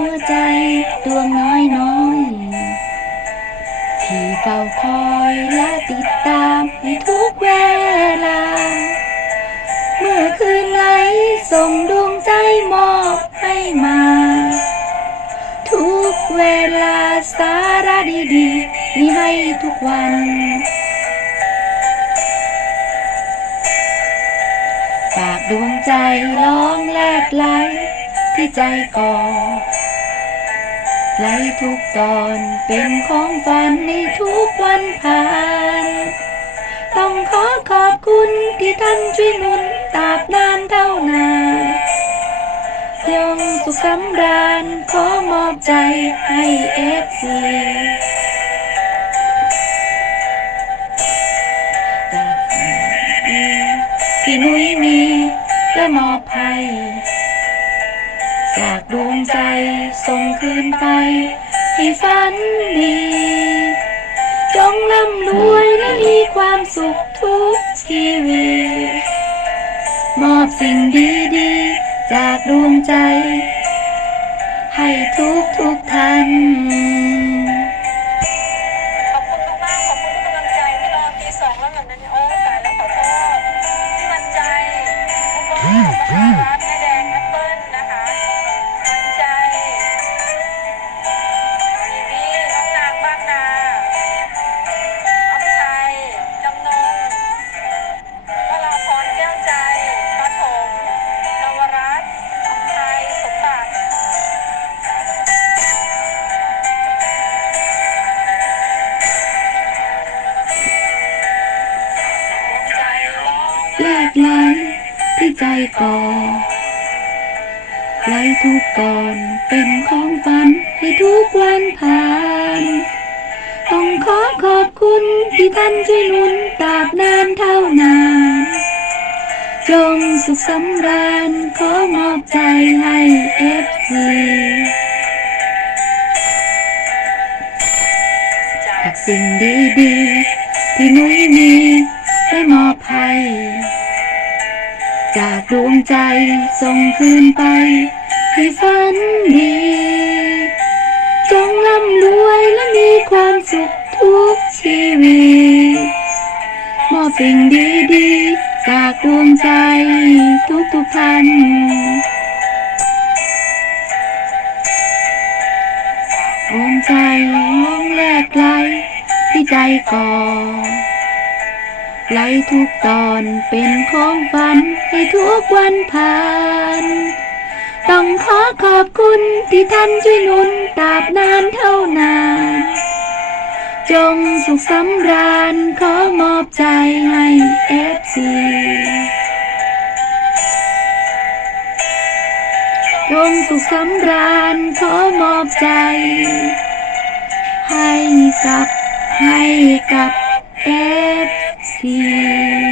หัวใจดวงน้อยน้อย ที่เฝ้าคอยและติดตามในทุกเวลา เมื่อคืนไหลส่งดวงใจมอบให้มา ทุกเวลาสาระดีๆมีให้ทุกวันฝากดวงใจร้องแลกไหลที่ใจก่อ ไหลทุกตอนเป็นของฝันในทุกวันผ่าน ต้องขอขอบคุณที่ท่านช่วยหนุนตราบนานเท่านานยงสุขสำราญขอมอบใจให้เอฟซีจากที่นุ้ยมีและมอบให้ จากดวงใจส่งคืนไป ให้ฝันดี จงร่ำรวยและมีความสุขทุกชีวิตมอบสิ่งดีๆ จากดวงใจ ให้ทุกทุกๆท่าน กไหลที่ใจก่อไหลทุกตอนเป็นของฝันให้ทุกวันผ่าน ต้องขอขอบคุณที่ท่านช่วยหนุนตราบนานเท่านาน จงสุขสำราญขอมอบใจให้เอฟซีจากสิ่งดีๆที่นุ้ยมีได้มอบให้ จากดวงใจส่งคืนไป ให้ฝันดี จงร่ำรวยและมีความสุขทุกชีวิตมอบสิ่งดีๆจากดวงใจทุกทุกๆท่านดวงใจองแลกไหลที่ใจก่อ ไหลทุกตอนเป็นของฝันให้ทุกวันผ่าน ต้องขอขอบคุณที่ท่านช่วยนุนตราบนานเท่านาน จงสุขสำราญขอมอบใจให้เอฟซีจงสุขสำราญขอมอบใจ ให้กับให้กับเอฟ ซี